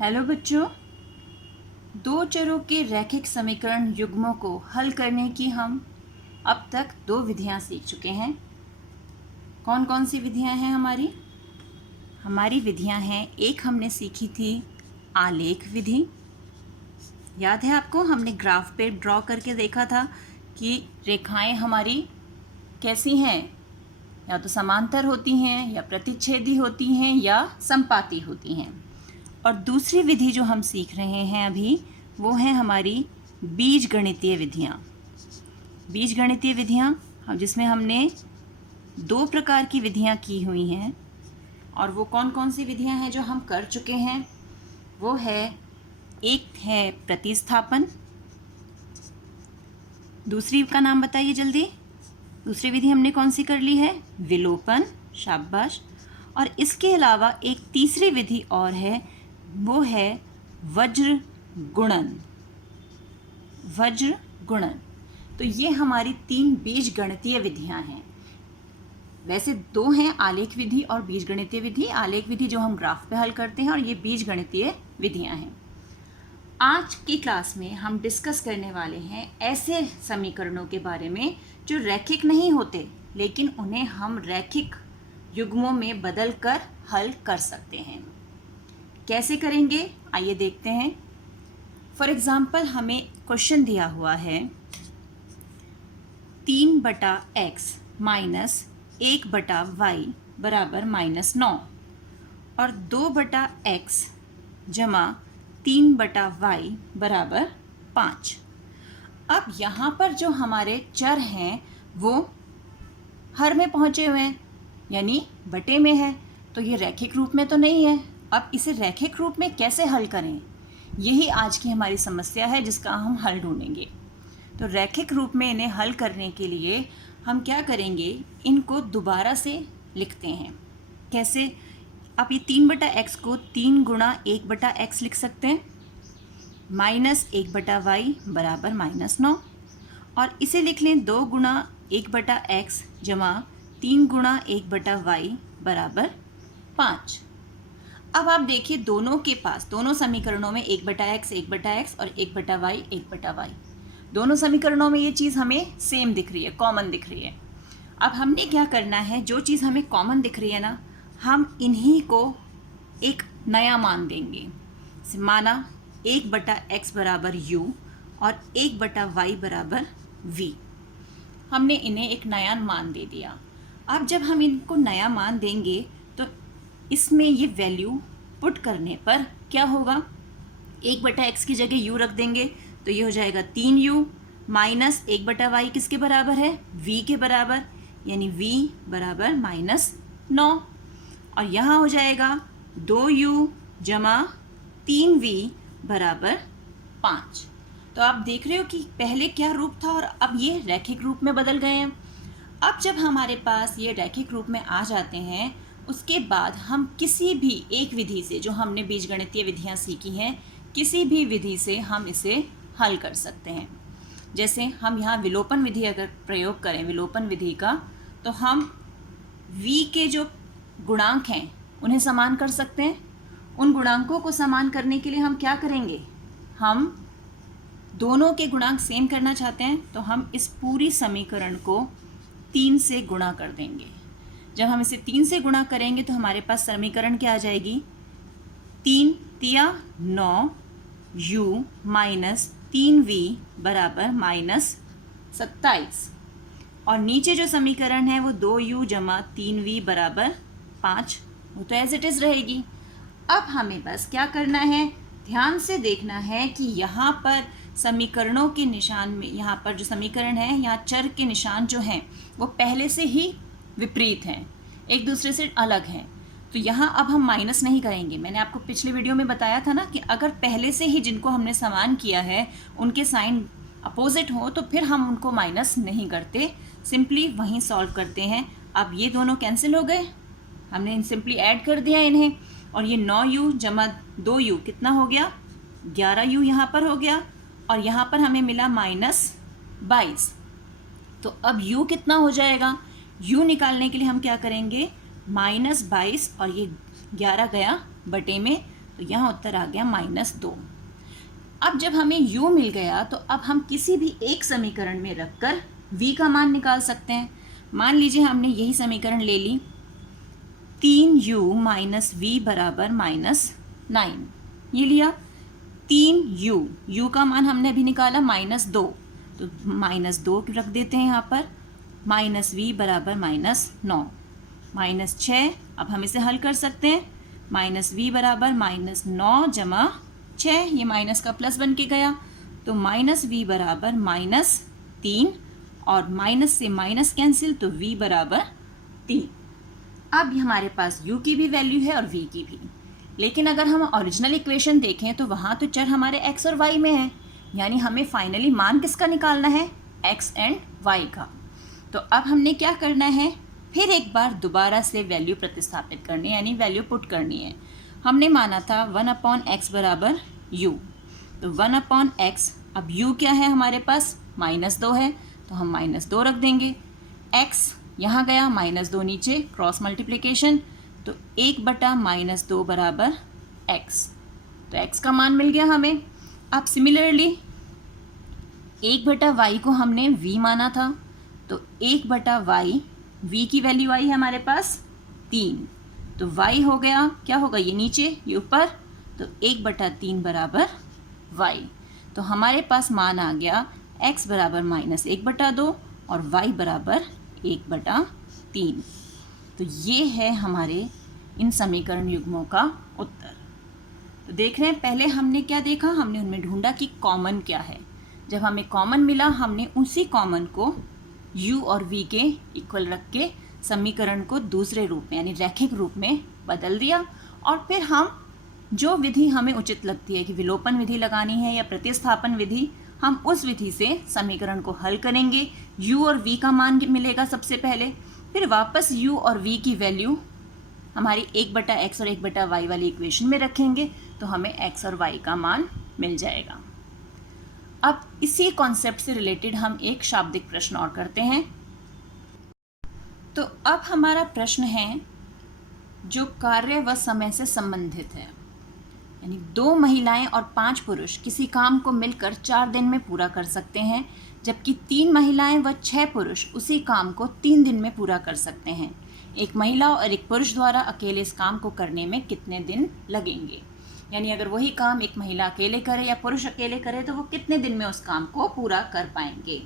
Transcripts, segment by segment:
Hello बच्चों, दो चरों के रैखिक समीकरण युग्मों को हल करने की हम अब तक दो विधियां सीख चुके हैं। कौन कौन सी विधियां हैं हमारी विधियां हैं, एक हमने सीखी थी आलेख विधि। याद है आपको, हमने ग्राफ पे ड्रॉ करके देखा था कि रेखाएं हमारी कैसी हैं, या तो समांतर होती हैं या प्रतिच्छेदी होती हैं या संपाती होती हैं। और दूसरी विधि जो हम सीख रहे हैं अभी, वो है हमारी बीजगणितीय विधियाँ। बीजगणितीय विधियाँ जिसमें हमने दो प्रकार की विधियाँ की हुई हैं, और वो कौन कौन सी विधियाँ हैं जो हम कर चुके हैं, वो है, एक है प्रतिस्थापन। दूसरी का नाम बताइए जल्दी। दूसरी विधि हमने कौन सी कर ली है? विलोपन। शाबाश। और इसके अलावा एक तीसरी विधि और है, वो है वज्र गुणन। वज्र गुणन। तो ये हमारी तीन बीजगणितीय विधियां हैं। वैसे दो हैं, आलेख विधि और बीजगणितीय विधि। आलेख विधि जो हम ग्राफ पे हल करते हैं, और ये बीजगणितीय विधियां हैं। आज की क्लास में हम डिस्कस करने वाले हैं ऐसे समीकरणों के बारे में जो रैखिक नहीं होते, लेकिन उन्हें हम रैखिक युग्मों में बदल कर हल कर सकते हैं। कैसे करेंगे आइए देखते हैं। फॉर एग्जाम्पल, हमें क्वेश्चन दिया हुआ है 3/x माइनस 1/y बराबर -9 और 2/x जमा 3/y बराबर 5। अब यहाँ पर जो हमारे चर हैं वो हर में पहुँचे हुए हैं, यानी बटे में है, तो ये रैखिक रूप में तो नहीं है। अब इसे रैखिक रूप में कैसे हल करें, यही आज की हमारी समस्या है जिसका हम हल ढूंढेंगे। तो रैखिक रूप में इन्हें हल करने के लिए हम क्या करेंगे, इनको दोबारा से लिखते हैं। कैसे? आप ये 3/x को 3 गुणा 1/x लिख सकते हैं, माइनस 1/y बराबर -9, और इसे लिख लें 2 गुणा 1/x जमा 3 गुणा 1/y बराबर 5। अब आप देखिए, दोनों के पास, दोनों समीकरणों में 1/x 1/x और 1/y 1/y, दोनों समीकरणों में ये चीज़ हमें सेम दिख रही है, कॉमन दिख रही है। अब हमने क्या करना है, जो चीज़ हमें कॉमन दिख रही है ना, हम इन्हीं को एक नया मान देंगे। माना 1/x बराबर u और 1/y बराबर v। हमने इन्हें एक नया मान दे दिया। अब जब हम इनको नया मान देंगे तो इसमें ये वैल्यू पुट करने पर क्या होगा, 1/x की जगह u रख देंगे तो ये हो जाएगा 3u माइनस 1/y किसके बराबर है? v के बराबर, यानी v बराबर -9, और यहाँ हो जाएगा 2u जमा 3v बराबर 5। तो आप देख रहे हो कि पहले क्या रूप था और अब ये रैखिक रूप में बदल गए हैं। अब जब हमारे पास ये रैखिक रूप में आ जाते हैं, उसके बाद हम किसी भी एक विधि से, जो हमने बीजगणितीय विधियां सीखी हैं, किसी भी विधि से हम इसे हल कर सकते हैं। जैसे हम यहाँ विलोपन विधि अगर प्रयोग करें, विलोपन विधि का, तो हम v के जो गुणांक हैं उन्हें समान कर सकते हैं। उन गुणांकों को समान करने के लिए हम क्या करेंगे, हम दोनों के गुणांक सेम करना चाहते हैं, तो हम इस पूरी समीकरण को 3 से गुणा कर देंगे। जब हम इसे 3 से गुणा करेंगे तो हमारे पास समीकरण क्या आ जाएगी, 3 तिया 9 u माइनस 3v बराबर -27, और नीचे जो समीकरण है वो 2u जमा 3v बराबर 5, वो तो एज इट इज़ रहेगी। अब हमें बस क्या करना है, ध्यान से देखना है कि यहाँ पर समीकरणों के निशान में, यहाँ पर जो समीकरण है, यहाँ चर के निशान जो हैं वो पहले से ही विपरीत हैं, एक दूसरे से अलग हैं। तो यहाँ अब हम माइनस नहीं करेंगे। मैंने आपको पिछले वीडियो में बताया था ना कि अगर पहले से ही जिनको हमने समान किया है उनके साइन अपोजिट हो तो फिर हम उनको माइनस नहीं करते, सिंपली वहीं सॉल्व करते हैं। अब ये दोनों कैंसिल हो गए, हमने सिंपली ऐड कर दिया इन्हें, और ये 9u जमा 2u कितना हो गया, 11u यहाँ पर हो गया, और यहाँ पर हमें मिला -22। तो अब u कितना हो जाएगा, u निकालने के लिए हम क्या करेंगे, -22 और ये 11 गया बटे में, तो यहाँ उत्तर आ गया -2। अब जब हमें u मिल गया तो अब हम किसी भी एक समीकरण में रखकर v का मान निकाल सकते हैं। मान लीजिए हमने यही समीकरण ले ली, 3u - v बराबर -9, ये लिया। 3u का मान हमने अभी निकाला -2, तो -2 रख देते हैं यहाँ पर, -v बराबर -9, -6। अब हम इसे हल कर सकते हैं, -v बराबर -9 जमा 6, ये माइनस का प्लस बन के गया, तो -v बराबर -3, और माइनस से माइनस कैंसिल, तो v बराबर 3। अब हमारे पास u की भी वैल्यू है और v की भी, लेकिन अगर हम ओरिजिनल इक्वेशन देखें तो वहाँ तो चर हमारे x और y में है, यानी हमें फाइनली मान किसका निकालना है, x एंड y का। तो अब हमने क्या करना है, फिर एक बार दोबारा से वैल्यू प्रतिस्थापित करनी है, यानी वैल्यू पुट करनी है। हमने माना था 1/x बराबर u, तो 1/x, अब u क्या है हमारे पास, -2 है, तो हम -2 रख देंगे। x यहाँ गया, -2 नीचे, क्रॉस मल्टीप्लिकेशन, तो 1/-2 बराबर x, तो x का मान मिल गया हमें। अब सिमिलरली 1/y को हमने v माना था, तो 1/y, v की वैल्यू आई है हमारे पास 3, तो y हो गया, क्या होगा, ये नीचे ये ऊपर, तो 1/3 बराबर y। तो हमारे पास मान आ गया x बराबर -1/2 और y बराबर 1/3। तो ये है हमारे इन समीकरण युग्मों का उत्तर। तो देख रहे हैं, पहले हमने क्या देखा, हमने उनमें ढूंढा कि कॉमन क्या है। जब हमें कॉमन मिला, हमने उसी कॉमन को u और v के इक्वल रख के समीकरण को दूसरे रूप में यानी रैखिक रूप में बदल दिया, और फिर हम जो विधि हमें उचित लगती है कि विलोपन विधि लगानी है या प्रतिस्थापन विधि, हम उस विधि से समीकरण को हल करेंगे। u और v का मान मिलेगा सबसे पहले, फिर वापस u और v की वैल्यू हमारी 1/x और 1/y वाली इक्वेशन में रखेंगे, तो हमें x और y का मान मिल जाएगा। अब इसी कॉन्सेप्ट से रिलेटेड हम एक शाब्दिक प्रश्न और करते हैं। तो अब हमारा प्रश्न है जो कार्य व समय से संबंधित है, यानी 2 महिलाएं और 5 पुरुष किसी काम को मिलकर 4 दिन में पूरा कर सकते हैं, जबकि 3 महिलाएं व 6 पुरुष उसी काम को 3 दिन में पूरा कर सकते हैं। एक महिला और एक पुरुष द्वारा अकेले इस काम को करने में कितने दिन लगेंगे, यानी अगर वही काम एक महिला अकेले करे या पुरुष अकेले करे तो वो कितने दिन में उस काम को पूरा कर पाएंगे।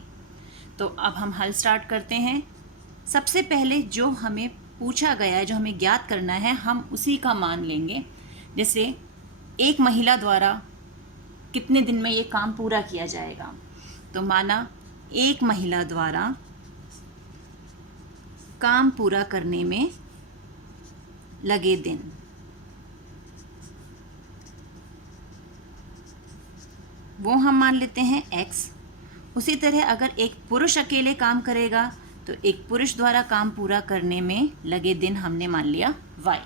तो अब हम हल स्टार्ट करते हैं। सबसे पहले जो हमें पूछा गया है, जो हमें ज्ञात करना है, हम उसी का मान लेंगे। जैसे एक महिला द्वारा कितने दिन में ये काम पूरा किया जाएगा, तो माना एक महिला द्वारा काम पूरा करने में लगे दिन, वो हम मान लेते हैं x। उसी तरह अगर एक पुरुष अकेले काम करेगा तो एक पुरुष द्वारा काम पूरा करने में लगे दिन हमने मान लिया y।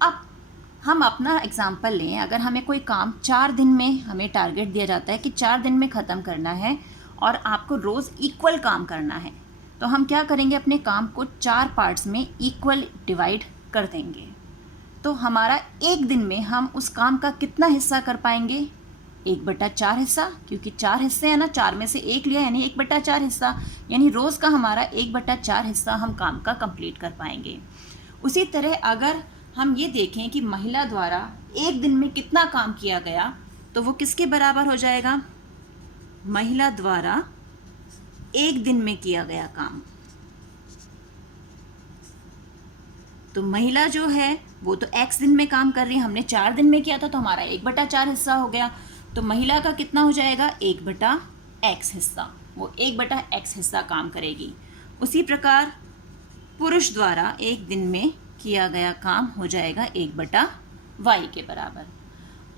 अब हम अपना एग्जाम्पल लें, अगर हमें कोई काम 4 दिन में, हमें टारगेट दिया जाता है कि 4 दिन में ख़त्म करना है और आपको रोज़ इक्वल काम करना है, तो हम क्या करेंगे, अपने काम को 4 पार्ट्स में इक्वल डिवाइड कर देंगे। तो हमारा एक दिन में हम उस काम का कितना हिस्सा कर पाएंगे, 1/4 हिस्सा, क्योंकि 4 हिस्से हैं ना, 4 में से 1 लिया यानी 1/4 हिस्सा, यानी रोज़ का हमारा 1/4 हिस्सा हम काम का कंप्लीट कर पाएंगे। उसी तरह अगर हम ये देखें कि महिला द्वारा एक दिन में कितना काम किया गया, तो वो किसके बराबर हो जाएगा, महिला द्वारा एक दिन में किया गया काम। तो महिला जो है वो तो x दिन में काम कर रही है, हमने 4 दिन में किया था, तो हमारा 1/4 हिस्सा हो गया। तो महिला का कितना हो जाएगा, 1/x हिस्सा, वो 1/x हिस्सा काम करेगी। उसी प्रकार पुरुष द्वारा एक दिन में किया गया काम हो जाएगा 1/y के बराबर।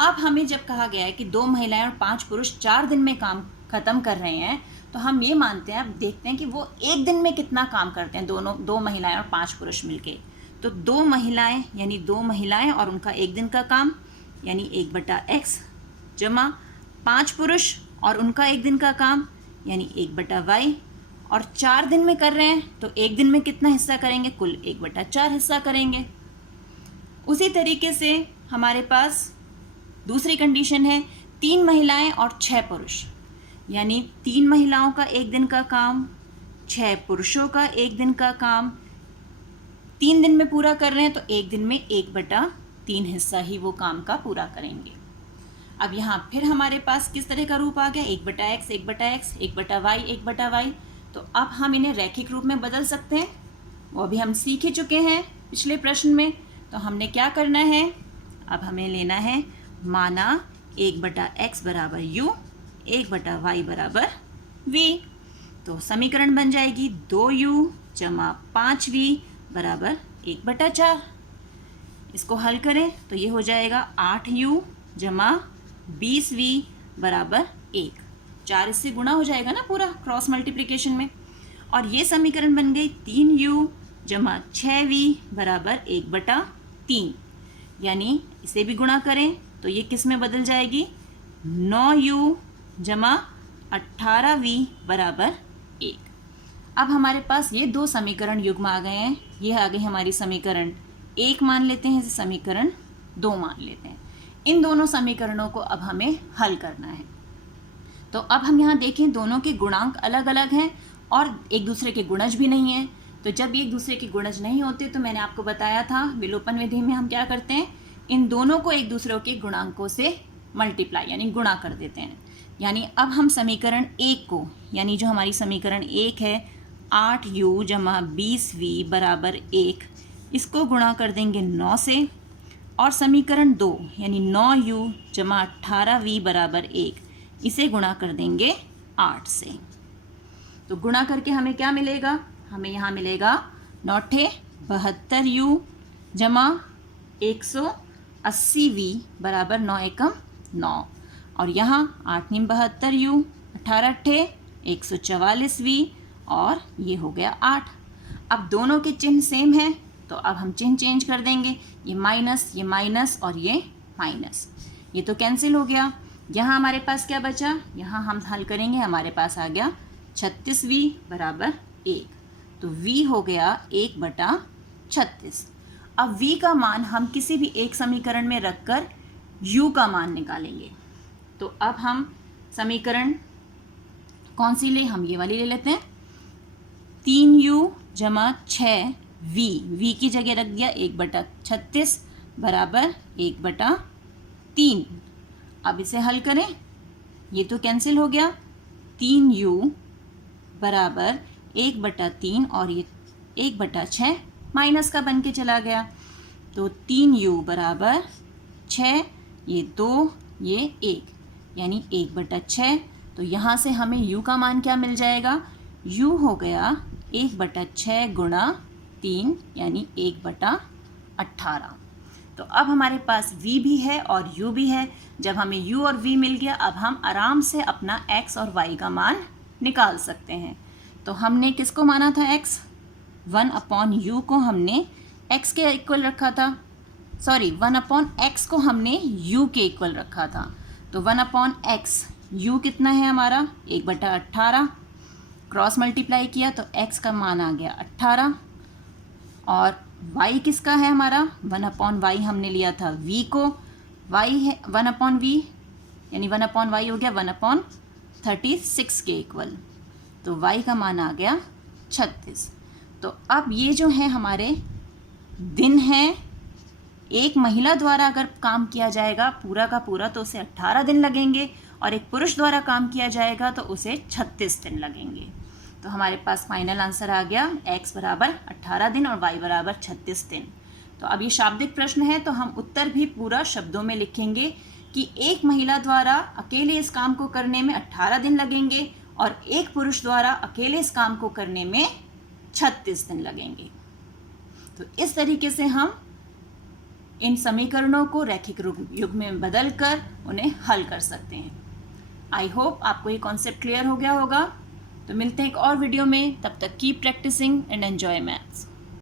अब हमें जब कहा गया है कि 2 महिलाएं और 5 पुरुष 4 दिन में काम ख़त्म कर रहे हैं, तो हम ये मानते हैं, अब देखते हैं कि वो एक दिन में कितना काम करते हैं, 2 महिलाएं और 5 पुरुष मिलके। तो 2 महिलाएं यानी 2 महिलाएं और उनका एक दिन का काम यानी 1/x जमा 5 पुरुष और उनका एक दिन का काम यानी 1/y, और 4 दिन में कर रहे हैं तो एक दिन में कितना हिस्सा करेंगे, कुल 1/4 हिस्सा करेंगे। उसी तरीके से हमारे पास दूसरी कंडीशन है 3 महिलाएं और 6 पुरुष, यानी 3 महिलाओं का 1 दिन का काम, 6 पुरुषों का 1 दिन का काम 3 दिन में पूरा कर रहे हैं, तो 1 दिन में 1/3 हिस्सा ही वो काम का पूरा करेंगे। अब यहाँ फिर हमारे पास किस तरह का रूप आ गया, 1/x 1/x 1/y 1/y। तो अब हम इन्हें रैखिक रूप में बदल सकते हैं, वो भी हम सीख ही चुके हैं पिछले प्रश्न में। तो हमने क्या करना है, अब हमें लेना है माना 1/x बराबर u, 1/y बराबर v। तो समीकरण बन जाएगी 2u जमा 5v बराबर 1/4। इसको हल करें तो ये हो जाएगा 8u जमा 20v बराबर 1। 4 इससे गुणा हो जाएगा ना पूरा क्रॉस मल्टीप्लिकेशन में। और ये समीकरण बन गई 3u जमा 6v बराबर 1/3, यानी इसे भी गुणा करें तो ये किस में बदल जाएगी, 9u जमा 18v बराबर 1। अब हमारे पास ये 2 समीकरण युग्म आ गए हैं। ये आ गई हमारी समीकरण 1 मान लेते हैं, समीकरण 2 मान लेते हैं। इन दोनों समीकरणों को अब हमें हल करना है। तो अब हम यहाँ देखें दोनों के गुणांक अलग अलग हैं और एक दूसरे के गुणज भी नहीं हैं। तो जब एक दूसरे के गुणज नहीं होते तो मैंने आपको बताया था विलोपन विधि में हम क्या करते हैं, इन दोनों को एक दूसरे के गुणांकों से मल्टीप्लाई यानी गुणा कर देते हैं। यानी अब हम समीकरण 1 को, यानी जो हमारी समीकरण 1 है 8u जमा 20v बराबर 1, इसको गुणा कर देंगे 9 से। और समीकरण 2 यानी 9u जमा 18v बराबर 1, इसे गुणा कर देंगे 8 से। तो गुणा करके हमें क्या मिलेगा, हमें यहाँ मिलेगा 9 72u जमा 180v बराबर 9 एकम 9। और यहाँ 8 9 72u, 18 144v और ये हो गया 8। अब दोनों के चिन्ह सेम है तो अब हम चिन्ह चेंज कर देंगे, ये माइनस और ये माइनस, ये तो कैंसिल हो गया। यहाँ हमारे पास क्या बचा, यहाँ हम हल करेंगे, हमारे पास आ गया 36v बराबर 1। तो v हो गया 1/36। अब v का मान हम किसी भी एक समीकरण में रखकर u का मान निकालेंगे। तो अब हम समीकरण कौन सी ले, हम ये वाली ले लेते हैं, 3u जमा 6v की जगह रख दिया 1/36 बराबर 1/3। अब इसे हल करें, ये तो कैंसिल हो गया, 3u बराबर 1/3 और ये 1/6 माइनस का बन के चला गया। तो 3u बराबर 6, ये 2 ये 1, यानी 1/6। तो यहाँ से हमें u का मान क्या मिल जाएगा, u हो गया 1/6 गुणा 3 यानी 1/18। तो अब हमारे पास v भी है और u भी है। जब हमें u और v मिल गया, अब हम आराम से अपना x और y का मान निकाल सकते हैं। तो हमने किसको माना था x, 1/u को हमने x के इक्वल रखा था, 1/x को हमने u के इक्वल रखा था। तो 1/x, u कितना है हमारा 1/18, क्रॉस मल्टीप्लाई किया तो x का मान आ गया 18। और y किसका है हमारा, 1/y हमने लिया था v को, y है 1/v यानी 1/y हो गया 1/36 के इक्वल। तो y का मान आ गया 36। तो अब ये जो है हमारे दिन हैं, एक महिला द्वारा अगर काम किया जाएगा पूरा का पूरा तो उसे 18 दिन लगेंगे और एक पुरुष द्वारा काम किया जाएगा तो उसे 36 दिन लगेंगे। तो हमारे पास फाइनल आंसर आ गया x बराबर 18 दिन और y बराबर 36 दिन। तो अब ये शाब्दिक प्रश्न है तो हम उत्तर भी पूरा शब्दों में लिखेंगे कि एक महिला द्वारा अकेले इस काम को करने में 18 दिन लगेंगे और एक पुरुष द्वारा अकेले इस काम को करने में 36 दिन लगेंगे। तो इस तरीके से हम इन समीकरणों को रैखिक युग्म में बदलकर उन्हें हल कर सकते हैं। आई होप आपको ये कॉन्सेप्ट क्लियर हो गया होगा। तो मिलते हैं एक और वीडियो में, तब तक keep practising and enjoy maths.